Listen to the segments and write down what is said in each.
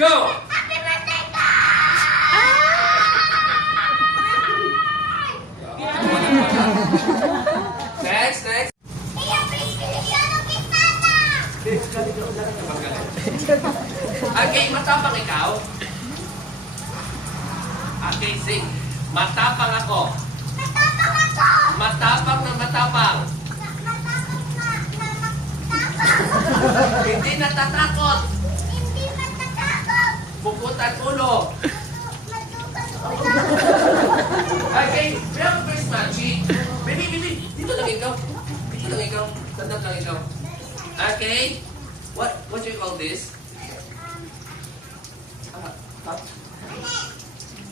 Go! Happy birthday ka! Next, next. Iya, please, Filipino kita na! Okay, matapang ikaw. Okay, sing. Matapang ako. Matapang ako! Matapang na matapang. Hindi natatakot. Hindi matatakot! Puputan ulo. Matukan ulo! Okay, we have a first magic. Baby, baby, dito lang ikaw. Dito lang ikaw. Sandal lang ikaw. Okay. What do you call this?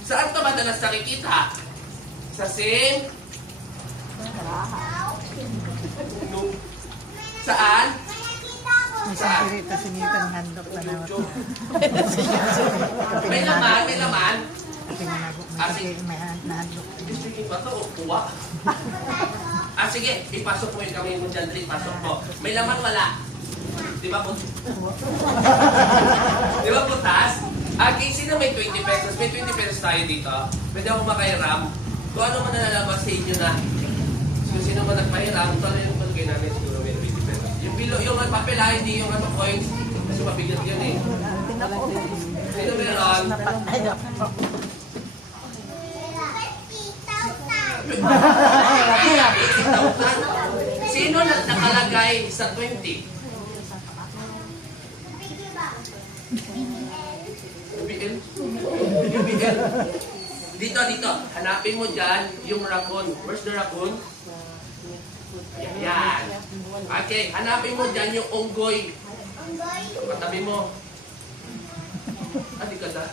Saan ka madalas nakikita? Sa sim? No. Saan? Saan? Ito sinitan handok na naman. May laman, may laman. Sige, may handok. Sige ba ito? Uwa? Sige. Ipasok mo yung kamay mo dyan, Dre. Pasok mo. May laman wala. Di ba butas? Di ba butas? Okay, sino may 20 pesos? May 20 pesos tayo dito. Pwede ako makairam. Kung ano man nalalabas sa inyo na. Sino man nagpahiram, ito na yung palagay namin siguro may 20 pesos. Yung bilo, yung papel ha, hindi yung coins. Kasi mabigat yun eh. Sino meron? Sino na nakalagay sa 20? UBL? UBL? Dito, dito. Hanapin mo dyan yung raccoon. Where's the raccoon? Yan. Okay, hanapin mo dyan yung unggoy. Patabi mo. Di ka na?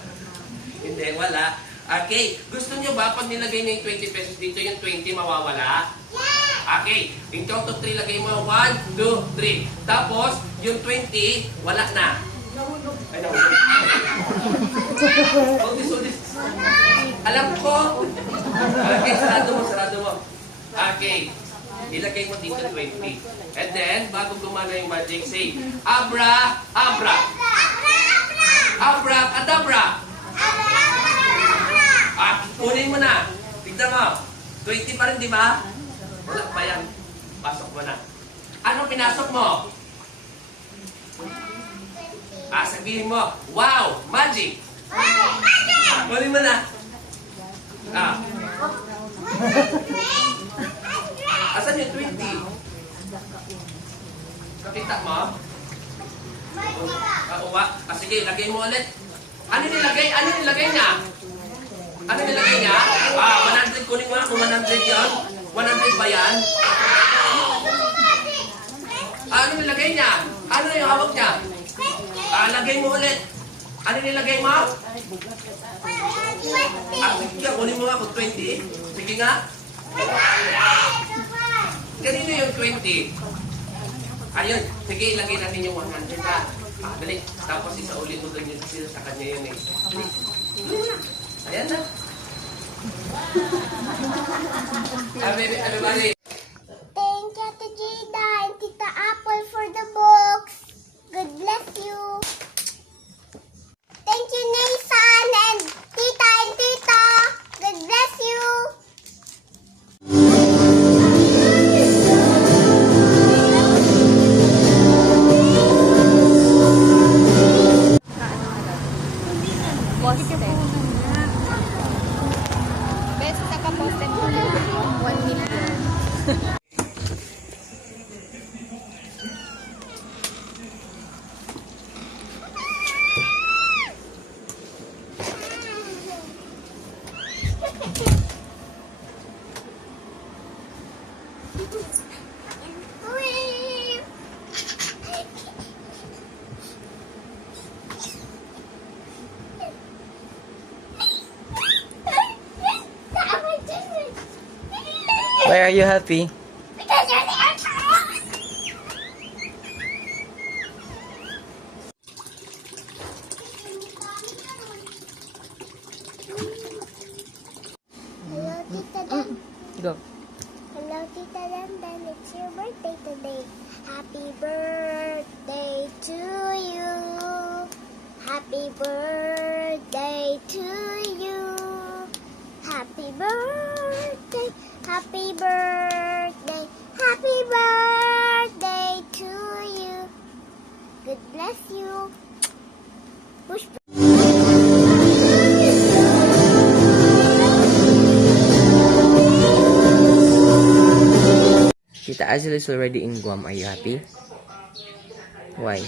Hindi, wala. Okay, gusto nyo ba pag nilagay na yung 20 pesos dito, yung 20 mawawala? Okay, in count of 3, lagay mo 1, 2, 3. Tapos, yung 20, wala na. Ay, nahulog. Hold this. Alam ko. Okay, sarado mo. Okay, ilagay mo dito 20. And then, bago gumana yung magic, say, Abra, Abra. Abra, Kadabra. Kunin mo na. Tignan mo. 20 pa rin, di ba? Wala pa yan. Pasok mo na. Ano pinasok mo? Sabihin mo, wow, magic. Kunin mo na. Asan yung 20? Kapita mo? Uwa. Sige, lagay mo ulit. Ano nilagay niya? Ano nilagay niya? 100, kunin mo na kung 100 yan. 100 ba yan? Ano nilagay niya? Ano yung hawak niya? Lagay mo ulit. Ano nilagay mo? Sige, kunin mo nga kung 20. Sige nga. Kanino yung 20? Ayun. Sige, ilagay natin yung 100 ha. Dali. Tapos isaulit mo doon yun kasi sa kanya yun eh. Ayan na. Everybody. Thank you to Jada and Tita Apple for the books. God bless you. Thank you, Nathan and Tita and Tita. God bless you. Best sa kaposten ko 1 million. Why are you happy? Because you're the answer. Hello, Tita Dan. Go. Hello, Tita Dan. It's your birthday today. Happy birthday to you. Happy Happy birthday to you. Happy birthday, happy birthday, happy birthday to you. God bless you. Push. Tita Azil is already in Guam. Are you happy? Why?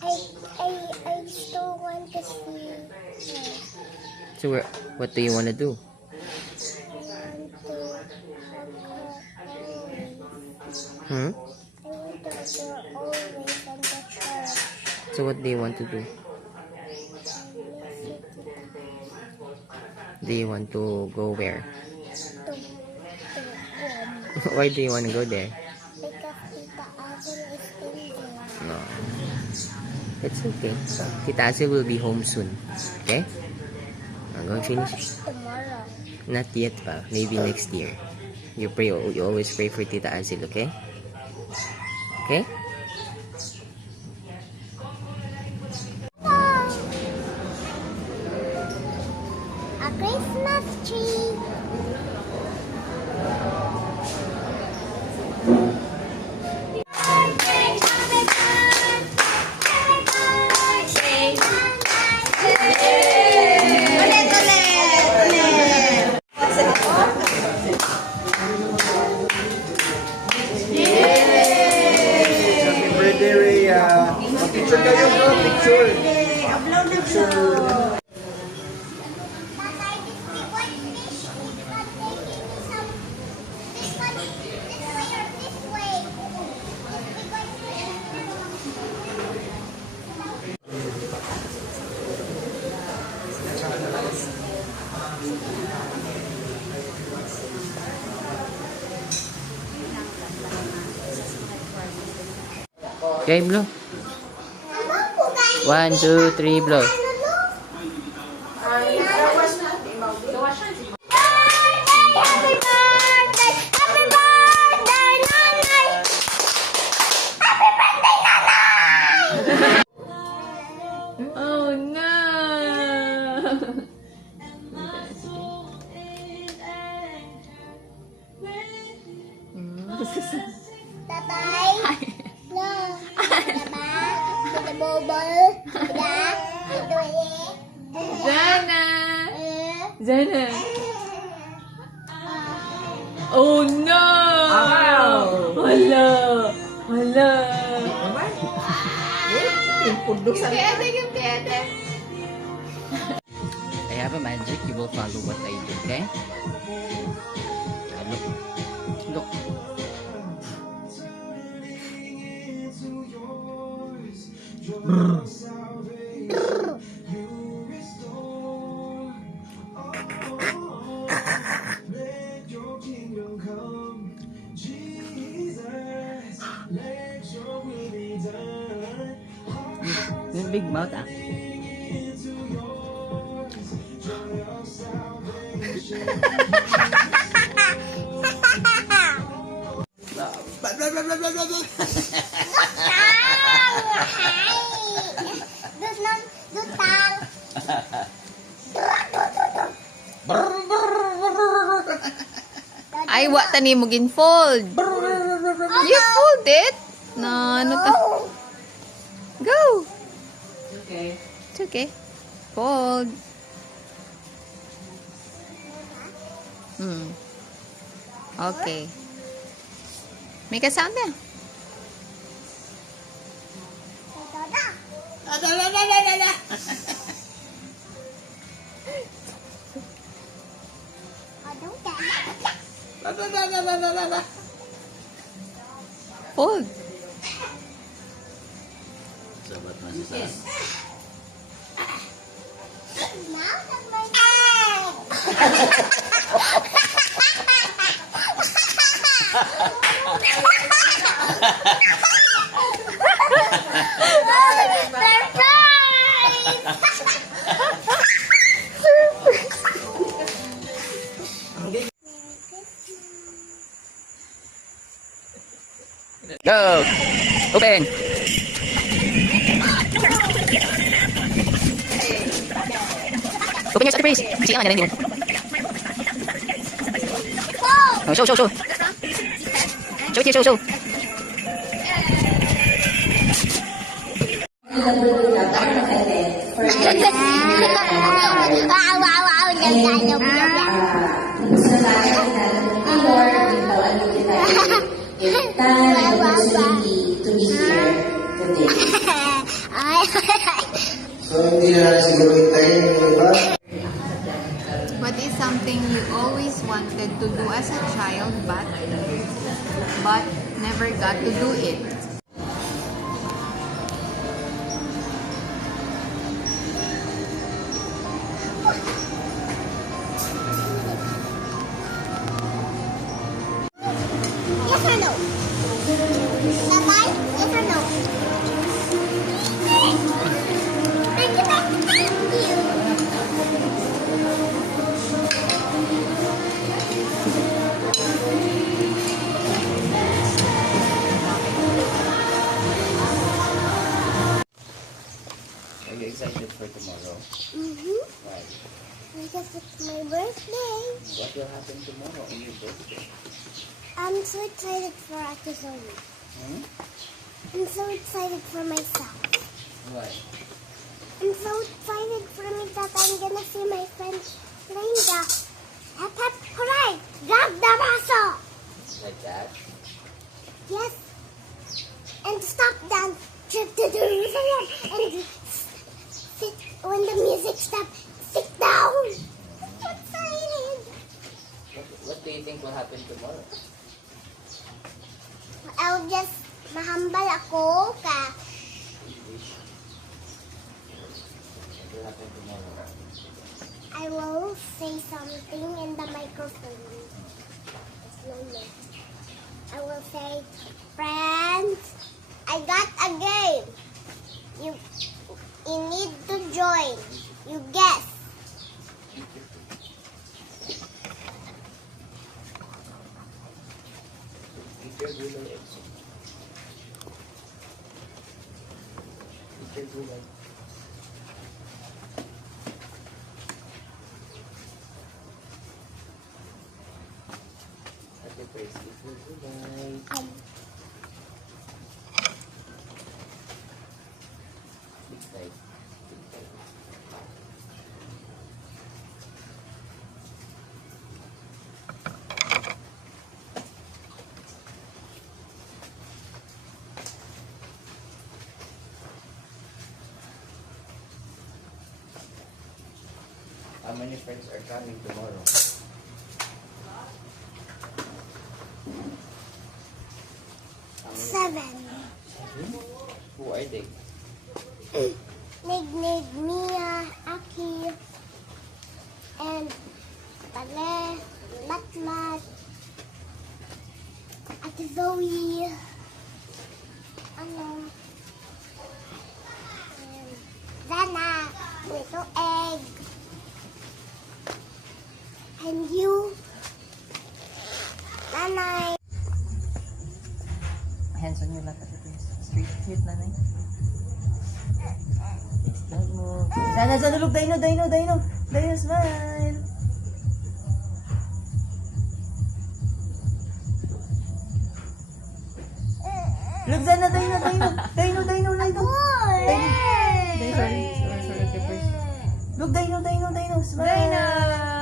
I still want to see her. So what do you want to do? I want to hug her always. Hmm? I want to hug her always on the church. So what do you want to do? I miss you, Tita. Do you want to go where? To Guam. Why do you want to go there? Because Tita Azul is in there. No. It's okay. Tita Azil will be home soon. Okay? I'm going to finish. Tomorrow. Not yet pa. Maybe next year. You pray. You always pray for Tita Azil, okay? Okay? A Christmas tree. Birthday, Rhea. Picture kayo, bro. Picture. Okay, blow. 1, 2, 3, blow. Oh no! Bye-bye. No. Bye-bye. Kita bobol. Kita. Ito Zana! Zana! Oh no! Hala! Hala! I have a magic. You will follow what I do, okay? Look. Look. Yung big mouth ah. Ay, wa tani mo gin-fold. You fold it? No, ano to? Go! Okay. It's okay. Fold. Okay. Make a sound then. Fold. Sabat masasabi. Go! Open! here's Ate Praise. See, ang galing din. Oh, show. Show it here, show. Wow. So, hindi na siguro hintayin yung iba. What is something you always wanted to do as a child but never got to do it? Yes or no? Tatay, yes or no? Thank you. Are you excited for tomorrow? Mm-hmm. Why? Because it's my birthday. What will happen tomorrow on your birthday? I'm so excited for Ate Zoe. I'm so excited for myself. Why? I'm so excited for me that I'm gonna see my friend Linda. Hep hep hooray! Grab the baso! Like that? Yes. And stop dance. And sit when the music stops. Sit down. I'm so excited. What do you think will happen tomorrow? I'll just mahambal ako ka. What will happen tomorrow? I will say something in the microphone. I will say, friends, I got a game. You need to join. You guess. Teacher Gulay also. Teacher Gulay. Ate Praise, Teacher Gulay. Big time. Big time. How many friends are coming tomorrow? How many? 7. Who are they? Nig, Mia, Aki, and Pale, Matmat, Ate Zoe, and Zana, Little Egg, and you, Nanay. Hands on your lap, Ate Praise. Straight na na. Sana look, Dino, smile. Look, Sana, Dino. Sorry, Ate Praise. Look, Dino, smile.